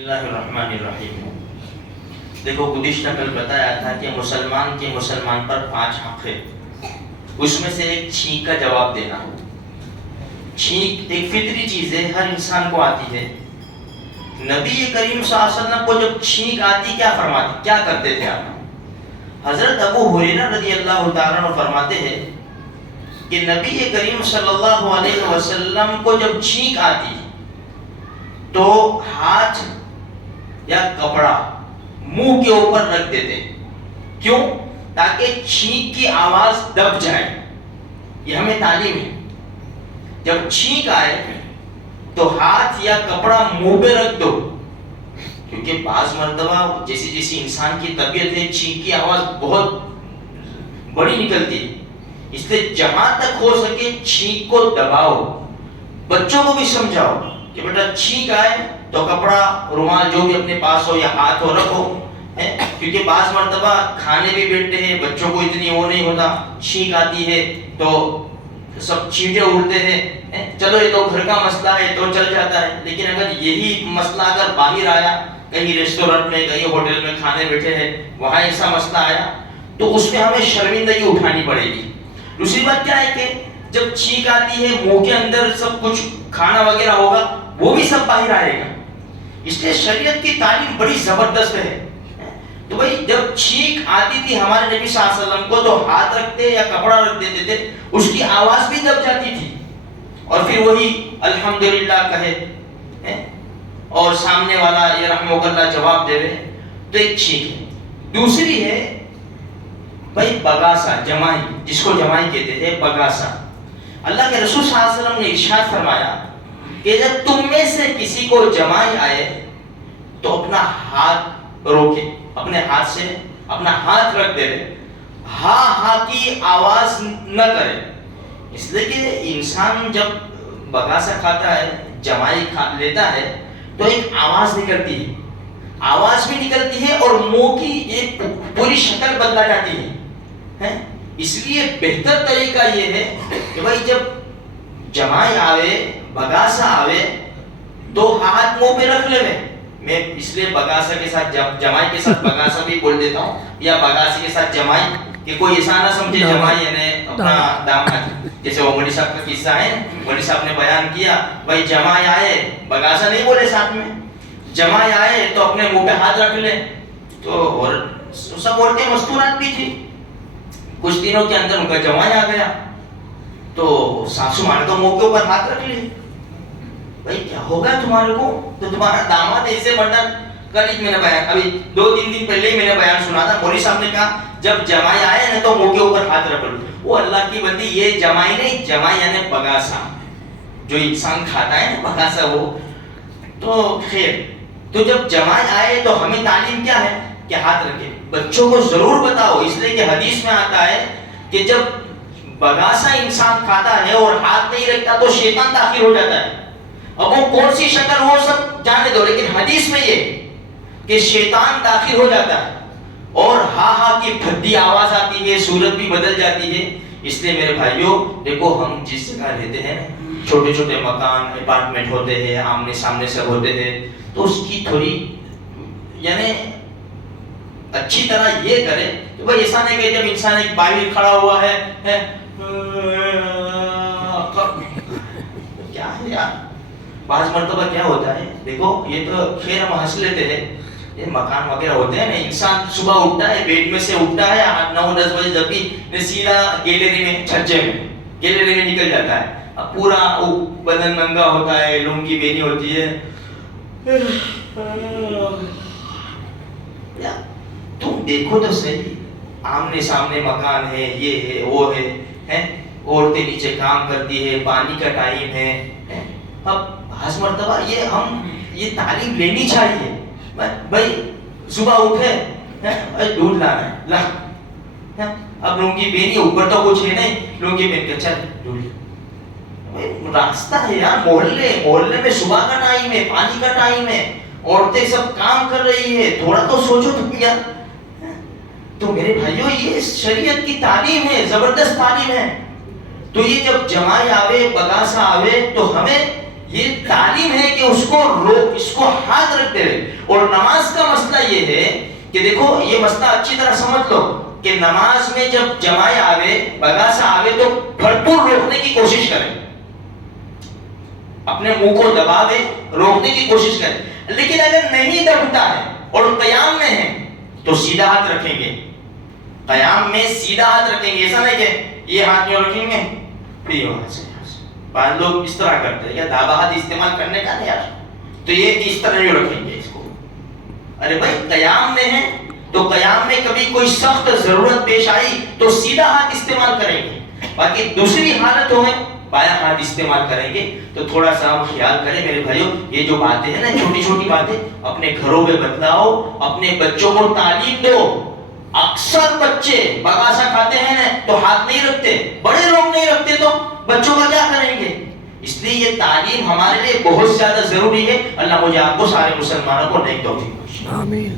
اللہ الرحمن الرحیم۔ دیکھو گزشتہ کل بتایا تھا کہ مسلمان پر 5 حق ہے، اس میں سے ایک چھینک کا جواب دینا۔ چھینک ایک فطری چیز ہے، ہر انسان کو آتی ہے۔ نبی کریم صلی اللہ علیہ وسلم کو جب چھینک آتی کیا فرماتے، کیا کرتے تھے آپ؟ حضرت ابو ہریرہ رضی اللہ تعالیٰ عنہ فرماتے ہیں کہ نبی کریم صلی اللہ علیہ وسلم کو جب چھینک آتی تو ہاتھ یا کپڑا منہ کے اوپر رکھ دیتے۔ کیوں؟ تاکہ چھینک کی آواز دب جائے۔ یہ ہمیں تعلیم ہے، جب چھینک آئے تو ہاتھ یا کپڑا منہ پہ رکھ دو، کیونکہ بعض مرتبہ جیسی انسان کی طبیعت ہے چھینک کی آواز بہت بڑی نکلتی ہے، اس لیے جہاں تک ہو سکے چھینک کو دباؤ۔ بچوں کو بھی سمجھاؤ کہ بیٹا چھینک آئے تو کپڑا رومال جو بھی اپنے پاس ہو یا ہاتھ ہو رکھو، کیونکہ بعض مرتبہ کھانے بھی بیٹھتے ہیں، بچوں کو اتنی وہ نہیں ہوتا، چھینک آتی ہے تو سب چھینٹے اڑتے ہیں، چلو یہ تو گھر کا مسئلہ ہے تو چل جاتا ہے۔ لیکن اگر یہی مسئلہ اگر باہر آیا، کہیں ریسٹورنٹ میں کہیں ہوٹل میں کھانے بیٹھے ہیں، وہاں ایسا مسئلہ آیا تو اس میں ہمیں شرمندگی اٹھانی پڑے گی۔ دوسری بات کیا ہے کہ جب چھینک آتی ہے منہ کے اندر سب کچھ کھانا وغیرہ ہوگا وہ بھی سب باہر آئے گا، اس لیے شریعت کی تعلیم بڑی زبردست ہے۔ تو بھائی جب چھینک آتی تھی ہمارے نبی صلی اللہ علیہ وسلم کو تو ہاتھ رکھتے یا کپڑا رکھ دیتے تھے، اس کی آواز بھی دب جاتی تھی، اور پھر وہی الحمدللہ کہے اور سامنے والا یہ رحمک اللہ جواب دے تو ایک چھینک ہے۔ دوسری ہے بھائی بگاسا، جمائی، جس کو جمائی کہتے تھے، بگاسا۔ اللہ کے رسول صلی اللہ علیہ وسلم نے ارشاد فرمایا کہ جب تم میں سے کسی کو جمائی آئے تو اپنا ہاتھ روکے، اپنے ہاتھ سے اپنا ہاتھ رکھ دے، ہاں ہاں کی آواز نہ کرے، اس لیے کہ انسان جب بگاسا کھاتا ہے، جمائی لیتا ہے تو ایک آواز نکلتی ہے، آواز بھی نکلتی ہے اور منہ کی ایک پوری شکل بدلا جاتی ہے۔ اس لیے بہتر طریقہ یہ ہے کہ بھائی جب جمائی آوے، بگاسا آوے تو ہاتھ منہ پہ رکھ لے۔ میں اس لیے بگاسا کے ساتھ جمائی کے ساتھ بگاسا بھی بول دیتا ہوں، یا بگاسے کے ساتھ جمائی، کہ کوئی ایسا نہ سمجھے جمائی یعنی اپنا داماد، جیسے وہ مولوی صاحب کا قصہ ہے، مولوی صاحب نے بیان کیا بھائی جمائی آئے، بگاسا نہیں بولے ساتھ میں، جمائی آئے تو اپنے منہ پہ ہاتھ رکھ لے۔ تو اور سب عورتیں مستورات بھی تھی، کچھ دنوں کے اندر ان کا جمائی آ گیا تو ساسو ماں نے تو منہ کے اوپر ہاتھ رکھ لیے۔ بھائی کیا ہوگا تمہارے کو، تو تمہارا داماد ایسے بڑھنا، کل ہی میں نے بیان، ابھی 2-3 دن پہلے ہی میں نے بیان سنا تھا، مولوی صاحب نے کہا جب جمائی آئے نا تو منہ کے اوپر ہاتھ رکھ لو۔ وہ اللہ کی بندی، یہ جمائی نہیں، جمائی یعنی بگاسا، جو انسان کھاتا ہے نا بگاسا، وہ تو خیر۔ تو جب جمائی آئے تو ہمیں تعلیم کیا ہے کہ ہاتھ رکھے، بچوں کو ضرور بتاؤ، اس لیے کہ حدیث میں آتا ہے کہ جب بگاسا انسان کھاتا ہے اور ہاتھ نہیں رکھتا تو شیطان داخل ہو جاتا ہے۔ اب وہ کون سی شکل ہو سب جانے دو، لیکن حدیث میں یہ کہ شیطان داخل ہو جاتا ہے اور ہاں ہاں کی بھدی آواز آتی ہے، صورت بھی بدل جاتی ہے۔ اس لیے میرے بھائیوں دیکھو، ہم جس جگہ رہتے ہیں چھوٹے چھوٹے مکان، اپارٹمنٹ ہوتے ہیں، آمنے سامنے سب ہوتے ہیں، تو اس کی تھوڑی یعنی اچھی طرح یہ کرے کہ بھائی ایسا نہیں کہ جب انسان ایک باہر کھڑا ہوا ہے کیا ہے یار، بعض مرتبہ کیا ہوتا ہے، دیکھو یہ تو خیر ہم ہنس لیتے ہیں، یہ مکان وغیرہ ہوتے ہیں نا، انسان صبح اٹھتا ہے، بیڈ میں سے اٹھتا ہے 8-9-10 بجے، جب بھی سیدھا گیلری میں، چھجے میں، گیلری میں نکل جاتا ہے، اب پورا بدن ننگا ہوتا ہے، لنگی بینی ہوتی ہے۔ تم دیکھو تو صحیح، آمنے سامنے مکان ہے، یہ ہے وہ ہے، عورتیں نیچے کام کرتی ہے، پانی کا ٹائم ہے۔ اب بعض مرتبہ یہ تعلیم لینی چاہیے، بھائی صبح اٹھے دودھ لانا ہے، لا، اب لنگی پہنی، اوپر تو کچھ ہے نہیں، لنگی پہن کے چل دودھ، راستہ ہے یار، محلے میں صبح کا ٹائم ہے، پانی کا ٹائم ہے، عورتیں سب کام کر رہی ہے، تھوڑا تو سوچو تم یار۔ تو میرے بھائیوں یہ شریعت کی تعلیم ہے، زبردست تعلیم ہے۔ تو یہ جب جمائی آوے، بگاسا آوے تو ہمیں یہ تعلیم ہے کہ اس کو روک، اس کو ہاتھ رکھتے رہے. اور نماز کا مسئلہ یہ ہے کہ دیکھو یہ مسئلہ اچھی طرح سمجھ لو کہ نماز میں جب جماعت آوے، بگاسا آوے تو بھرپور روکنے کی کوشش کریں، اپنے منہ کو دباوے، روکنے کی کوشش کریں. لیکن اگر نہیں دبتا ہے اور قیام میں ہے تو سیدھا ہاتھ رکھیں گے. قیام میں سیدھا ہاتھ رکھیں گے، ایسا نہیں کہ یہ ہاتھ یوں رکھیں گے پھر یوں ہاتھ سے. بعض لوگ اس طرح کرتے ہیں، کیا دھابا ہاتھ استعمال کرنے کا نہیں یار، تو یہ اس طرح یوں رکھیں گے اس کو. ارے بھائی قیام میں ہے تو قیام میں کبھی کوئی سخت ضرورت پیش آئی تو سیدھا ہاتھ استعمال کریں گے. باقی دوسری حالتوں میں بایاں ہاتھ استعمال کریں گے. تو تھوڑا سا ہم خیال کریں میرے بھائیوں، یہ جو باتیں ہیں نا چھوٹی چھوٹی باتیں اپنے گھروں میں بدلاؤ، اپنے بچوں کو تعلیم دو. اکثر بچے بگاسا کھاتے ہیں نا تو ہاتھ نہیں رکھتے، بڑے لوگ نہیں رکھتے تو بچوں کا کیا کریں گے؟ اس لیے یہ تعلیم ہمارے لیے بہت زیادہ ضروری ہے. اللہ مجھے آپ کو سارے مسلمانوں کو نیک توفیق بخشے. آمین.